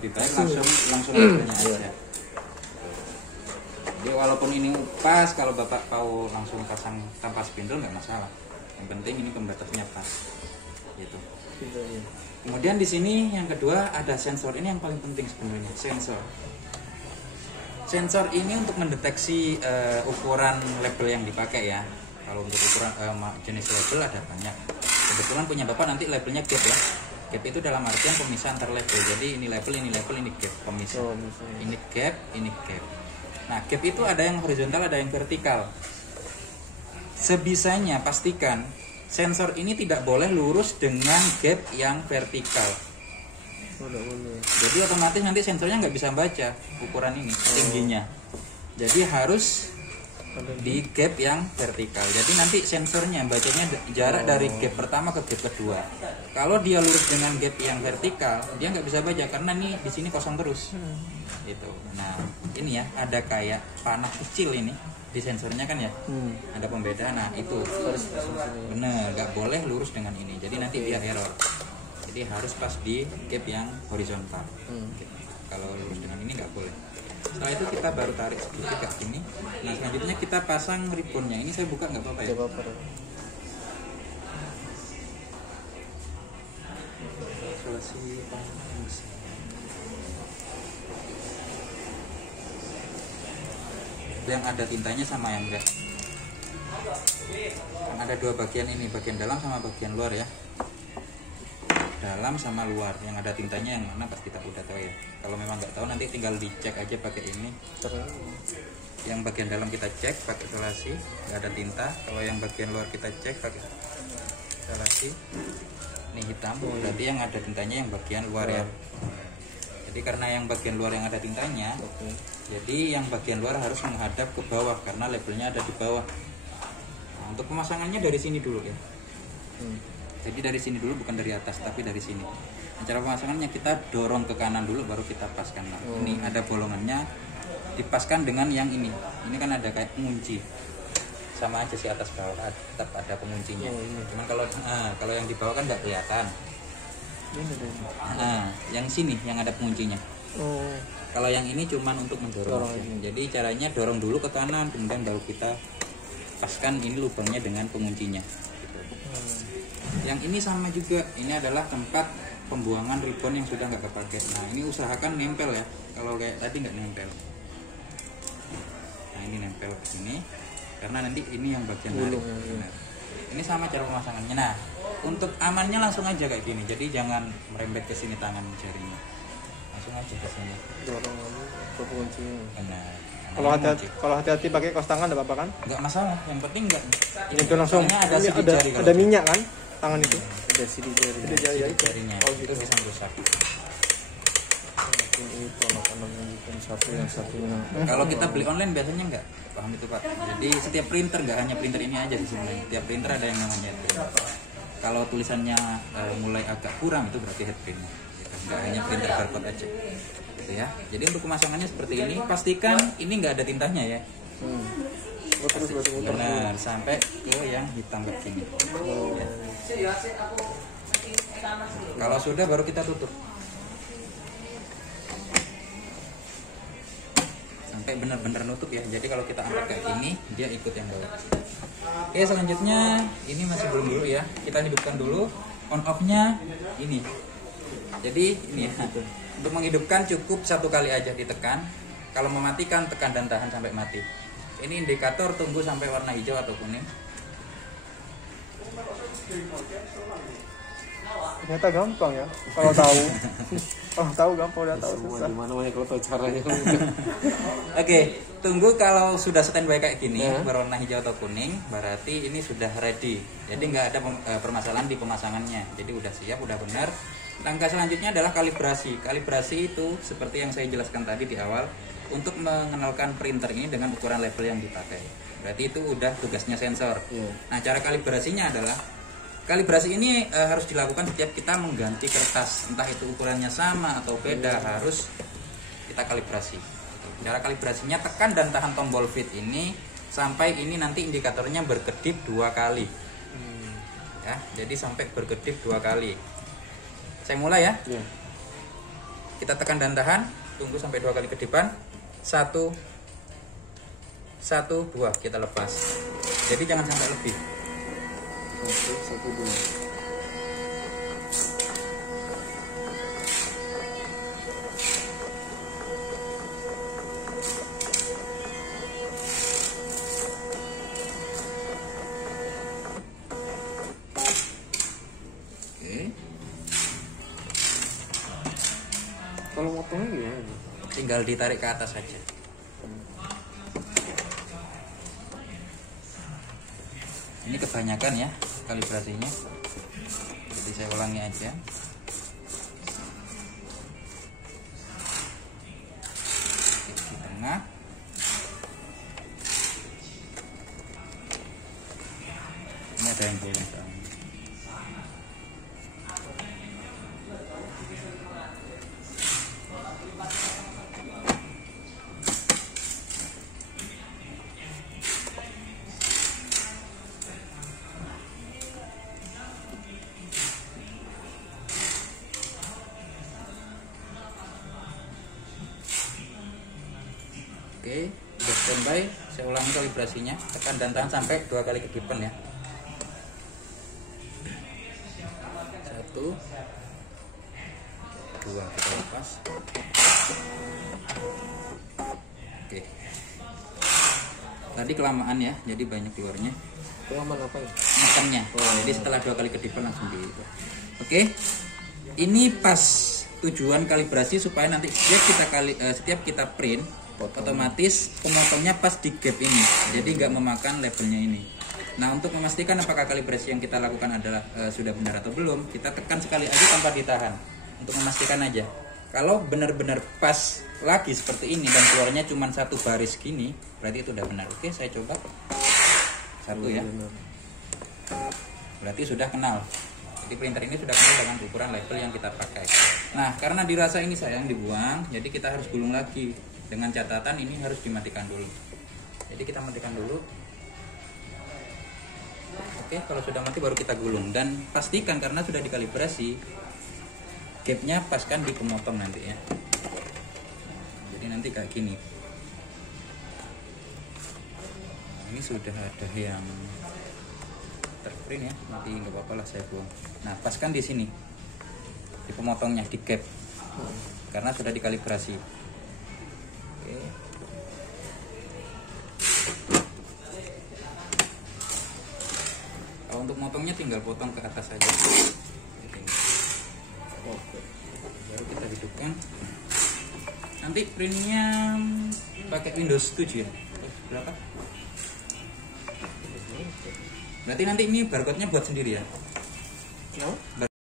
lebih baik langsung labelnya aja. Jadi walaupun ini pas, kalau bapak mau langsung pasang tanpa spindle nggak masalah. Yang penting ini pembatasnya pas, gitu. Kemudian di sini yang kedua ada sensor. Ini yang paling penting sebenarnya, sensor. Sensor ini untuk mendeteksi ukuran label yang dipakai ya. Kalau untuk ukuran jenis label ada banyak. Kebetulan punya bapak nanti labelnya gap ya. Gap itu dalam artian pemisah antar label. Jadi ini label, ini gap, pemisah. Ini gap, ini gap. Nah, gap itu ada yang horizontal, ada yang vertikal. Sebisanya pastikan sensor ini tidak boleh lurus dengan gap yang vertikal. Jadi otomatis nanti sensornya nggak bisa baca ukuran ini tingginya. Jadi harus di gap yang vertikal. Jadi nanti sensornya bacanya jarak dari gap pertama ke gap kedua. Kalau dia lurus dengan gap yang vertikal, dia nggak bisa baca karena nih di sini kosong terus. Gitu. Nah, ini ya ada kayak panah kecil ini di sensornya kan ya. Ada pembeda. Nah, itu bener nggak boleh lurus dengan ini. Jadi nanti dia error. Jadi harus pas di gap yang horizontal. Gitu. Kalau lurus dengan ini nggak boleh. Setelah itu kita baru tarik sedikit kayak gini. Nah, selanjutnya kita pasang ribbonnya. Ini saya buka nggak apa-apa ya? Yang ada tintanya sama yang enggak. Kan ada dua bagian ini, bagian dalam sama bagian luar ya. Dalam sama luar, yang ada tintanya yang mana pasti kita udah tahu ya. Kalau memang nggak tahu nanti tinggal dicek aja pakai ini. Yang bagian dalam kita cek pakai isolasi, nggak ada tinta. Kalau yang bagian luar kita cek pakai isolasi. Ini hitam, berarti yang ada tintanya yang bagian luar ya. Jadi karena yang bagian luar yang ada tintanya, jadi yang bagian luar harus menghadap ke bawah karena labelnya ada di bawah. Nah, untuk pemasangannya dari sini dulu ya. Jadi dari sini dulu, bukan dari atas tapi dari sini. Nah, cara pemasangannya kita dorong ke kanan dulu baru kita paskan. Nah, ini ada bolongannya, dipaskan dengan yang ini. Ini kan ada kayak pengunci. Sama aja sih atas bawah, tetap ada penguncinya. Cuman kalau yang di bawah kan nggak kelihatan. Nah, yang sini yang ada penguncinya. Kalau yang ini cuman untuk mendorong. Jadi caranya dorong dulu ke kanan, kemudian baru kita paskan ini lubangnya dengan penguncinya. Yang ini sama juga, ini adalah tempat pembuangan ribbon yang sudah nggak kepake. Nah, ini usahakan nempel ya. Kalau kayak tadi nggak nempel. Nah, ini nempel ke sini, karena nanti ini yang bagian narik. Ini sama cara pemasangannya. Nah, untuk amannya langsung aja kayak gini. Jadi jangan merembet ke sini tangan jarinya. Langsung aja ke sini. Dorong aja ke kuncinya. Benar. Kalau hati-hati pakai kaos tangan enggak apa-apa kan? Enggak masalah. Yang penting enggak. Itu langsung ada sidik jari ada minyak kan tangan itu. Ada sidik jari. Sidik jari ya itu. Jarinya. Itu bisa rusak. Itu anak-anak satu yang satunya. Kalau kita beli online biasanya enggak paham itu Pak. Jadi setiap printer, enggak hanya printer ini aja sih sebenarnya. Setiap printer ada yang namanya headprint. Kalau tulisannya mulai agak kurang itu berarti headprintnya. Enggak hanya printer barcode aja. Gitu ya. Jadi untuk pemasangannya seperti ini, pastikan ini enggak ada tintanya ya. Benar, sampai ke yang hitam begini. Ya. Kalau sudah baru kita tutup. Sampai benar-benar nutup ya. Jadi kalau kita angkat kayak gini, dia ikut yang bawah. Oke, selanjutnya ini masih belum dulu ya. Kita hidupkan dulu. On off-nya ini. Jadi ini ya. Untuk menghidupkan cukup satu kali aja ditekan. Kalau mematikan tekan dan tahan sampai mati. Ini indikator, tunggu sampai warna hijau atau kuning. Ternyata gampang ya kalau tahu. Kalau tahu gampang, udah tahu susah. Gimana kalau tahu caranya? Oke, tunggu kalau sudah standby kayak gini, berwarna hijau atau kuning, berarti ini sudah ready. Jadi nggak ada permasalahan di pemasangannya. Jadi udah siap, udah benar. Langkah selanjutnya adalah kalibrasi. Kalibrasi itu seperti yang saya jelaskan tadi di awal, untuk mengenalkan printer ini dengan ukuran label yang dipakai. Berarti itu udah tugasnya sensor. Nah, cara kalibrasinya adalah kalibrasi ini harus dilakukan setiap kita mengganti kertas, entah itu ukurannya sama atau beda, harus kita kalibrasi. Cara kalibrasinya tekan dan tahan tombol fit ini sampai ini nanti indikatornya berkedip 2 kali. Ya, jadi sampai berkedip 2 kali. Saya mulai ya. kita tekan dan tahan, tunggu sampai 2 kali kedipan. 1 2 kita lepas. Jadi jangan sampai lebih. 1 2. Kalau motongnya gimana? Tinggal ditarik ke atas saja. Ini kebanyakan ya kalibrasinya, jadi saya ulangi aja. Di tengah. Ini ada yang boleh. Oke, udah standby. Saya ulangi kalibrasinya, tekan dan tahan sampai 2 kali kedipan ya. 1 2 kita lepas. Oke. Tadi kelamaan ya, jadi banyak luarnya. Kelamaan apa ya? Makannya. Jadi setelah 2 kali kedipan langsung di itu. Oke. Ini pas tujuan kalibrasi supaya nanti setiap kita print otomatis pemotongnya pas di gap ini, jadi nggak memakan labelnya ini. Nah, untuk memastikan apakah kalibrasi yang kita lakukan adalah sudah benar atau belum, kita tekan sekali aja tanpa ditahan untuk memastikan aja. Kalau benar-benar pas lagi seperti ini dan keluarnya cuma 1 baris gini, berarti itu udah benar. Oke, saya coba 1 ya. Berarti sudah kenal. Jadi printer ini sudah kenal dengan ukuran label yang kita pakai. Nah, karena dirasa ini sayang dibuang, jadi kita harus gulung lagi. Dengan catatan ini harus dimatikan dulu. Jadi kita matikan dulu. Oke, kalau sudah mati baru kita gulung. Dan pastikan karena sudah dikalibrasi, gapnya paskan di pemotong nanti ya. Jadi nanti kayak gini. Ini sudah ada yang terprint ya, nanti nggak apa-apa lah saya buang. Nah, paskan di sini, di pemotongnya, di gap, karena sudah dikalibrasi. Oke. Kalau untuk motongnya tinggal potong ke atas saja. Oke. Baru kita hidupkan. Nanti printnya pakai Windows 7 ya? Berapa? Berarti nanti ini barcode-nya buat sendiri ya? No?